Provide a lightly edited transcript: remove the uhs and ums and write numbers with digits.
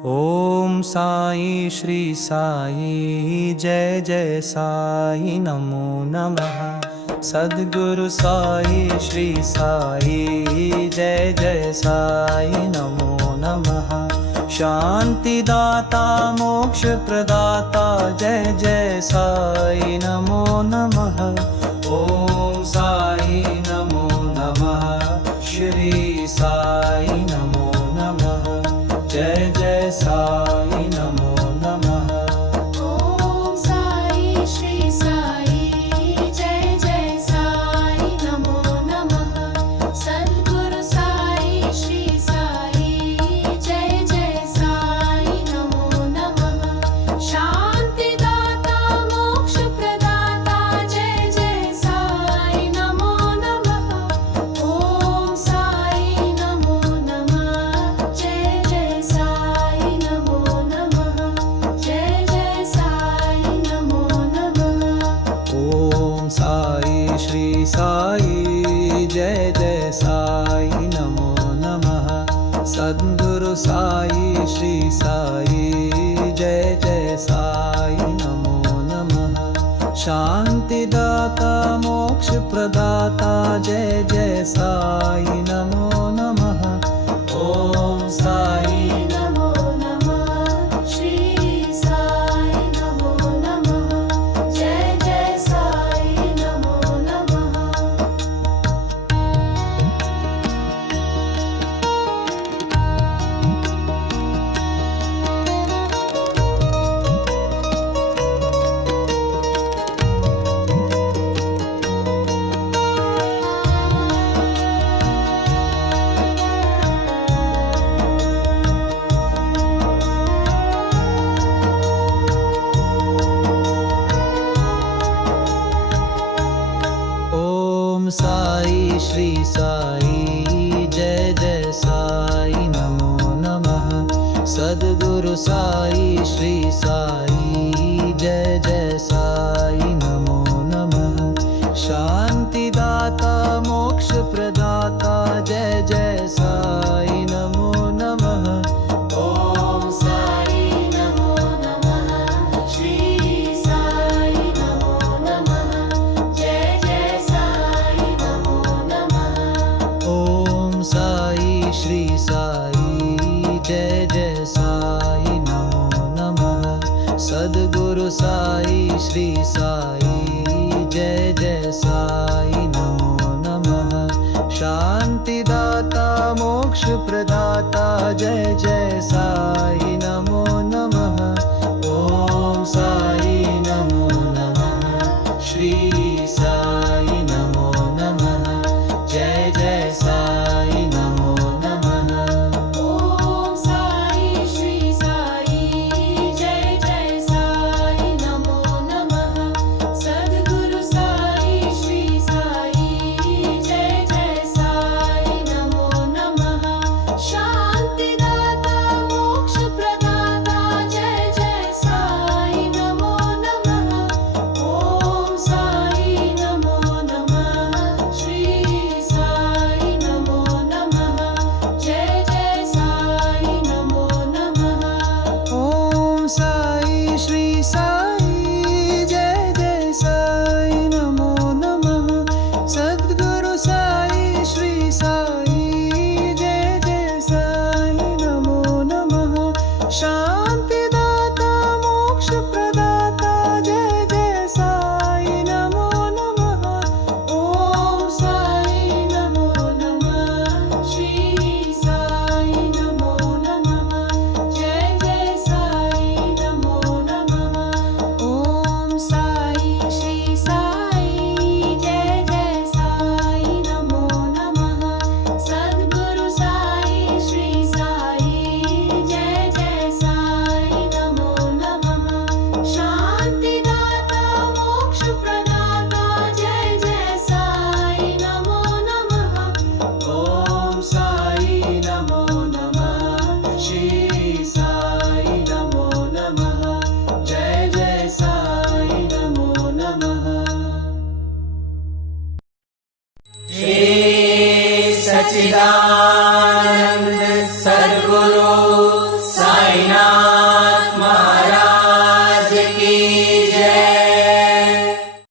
ओम साई श्री साई जय जय साई नमो नमः। सद्गुरु साई श्री साई जय जय साई नमो नमः। शांति दाता मोक्ष प्रदाता जय जय साई नमो नमः। ओम साई नमो नमः। श्री साई नमो नमः। जय जय साई नमो नमः। ओम साई श्री साई जय जय साई नमो नमः। सद्गुरु साई श्री साई जय जय साई नमो नमः। शांति दाता मोक्ष प्रदाता जय जय साई नमो नमः। ओम साई नमो नमः। जय जय साई नमो नमः। जय जय साई नमो नमः। ओम साई श्री साई जय जय साई नमो नमः। सद्गुरु साई श्री साई जय जय साई नमो नमः। शांति दाता मोक्ष प्रदाता जय जय साई नमो नमः। ओम साई नमो नमः। श्री साई नमो नमः। जय जय साई नमो नमः। ओम साई श्री साई जय जय साई नमो नमः। सद्गुरु साई श्री साई जय जय साई नमो नमः। शांति दाता मोक्ष प्रदाता जय जय साई नमो नमः। ओम साई नमो नमः। श्री साई नमो नमः। जय जय साई नमो नमः। ओम साई श्री साई जय जय साई नमो नमः। सद्गुरु साई श्री साई जय जय साई नमो नमः। शांति दाता मोक्ष प्रदाता जय जय साई नमो नमः। ओम साई नमो नमः। श्री साई नमो नमः। जय जय साई नमो नमः। ओम साई श्री साई जय जय साई नमो नमः। सद्गुरु साई श्री साई जय जय साई नमो नमः। शांति दाता मोक्ष प्रदाता जय जय साई नमो नमः। ओम साई नमो नमः। श्री साई नमो नमः। जय जय साई नमो नमः। ओम साई श्री साई जय जय साई नमो नमः। सद्गुरु साई श्री साई जय जय साई नमो नमः। शांति दाता मोक्ष प्रदाता जय जय साई नमो नमः। ओम साई नमो नमः। श्री साई नमो नमः। जय जय साई नमो नमः। ओम साई श्री साई जय जय साई नमो नमः। सद्गुरु साई श्री साई जय जय साई नमो नमः। शांति दाता मोक्ष प्रदाता जय जय साई नमो नमः। ओम साई नमो नमः। श्री साई नमो नमः। जय जय साई नमो नमः। सच्चिदानंद सद्गुरु साई साई नाम